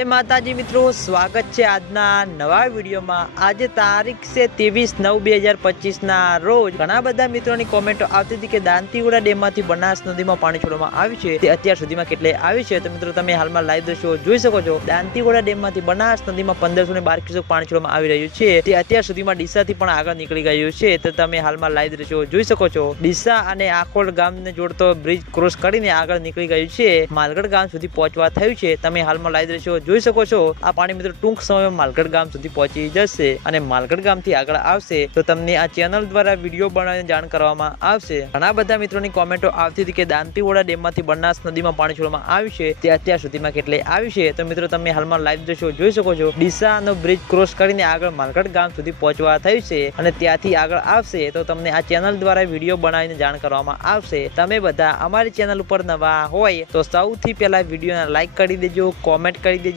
જય માતાજી મિત્રો, સ્વાગત છે આજના નવા વિડીયોમાં. આજે તારીખ છે ત્રેવીસ નવ બે હજાર પચીસ ના રોજ ઘણા બધા મિત્રોની કોમેન્ટો આવતી હતી કે દાંતીવાડા ડેમમાંથી બનાસ નદીમાં પાણી છોડવામાં આવ્યું છે. તે અત્યાર સુધીમાં કેટલે આવ્યું છે. તો મિત્રો, તમે હાલમાં લાઈવ દ્રશ્યો જોઈ શકો છો. દાંતીવાડા ડેમમાંથી બનાસ નદીમાં પંદરસો ને બાર ક્યુસેક પાણી છોડવામાં આવી રહ્યું છે. તે અત્યાર સુધીમાં ડીસાથી પણ આગળ નીકળી ગયું છે. તો તમે હાલમાં લાઈવ દ્રશ્યો જોઈ શકો છો. ડીસા અને આખોડ ગામને જોડતો બ્રિજ ક્રોસ કરીને આગળ નીકળી ગયું છે. માલગઢ ગામ સુધી પહોંચવા થયું છે. તમે હાલમાં લાઈવ દ્રશ્યો જોઈ શકો છો, આ પાણી મિત્રો ટૂંક સમયમાં માલગઢ ગામ સુધી પહોંચી જશે અને માલગઢ ગામથી આગળ આવશે તો તમને આ ચેનલ દ્વારા વીડિયો બનાવીને જાણ કરવામાં આવશે. ઘણા બધા મિત્રોની કોમેન્ટો આવતી હતી કે દાંતીવોડા ડેમમાંથી બનાસ નદીમાં પાણી છોડવામાં આવ્યું છે, તે અત્યાર સુધીમાં કેટલે આવ્યું છે? તો મિત્રો તમે હાલમાં લાઈવ જોશો, જોઈ શકો છો. ડીસાનો બ્રિજ ક્રોસ કરીને આગળ માલગઢ ગામ સુધી પહોંચવા થયું છે અને ત્યાંથી આગળ આવશે તો તમને આ ચેનલ દ્વારા વીડિયો બનાવીને જાણ કરવામાં આવશે. તમે બધા અમારી ચેનલ ઉપર નવા હોય તો સૌથી પહેલા વિડીયોને લાઈક કરી દેજો કોમેન્ટ કરી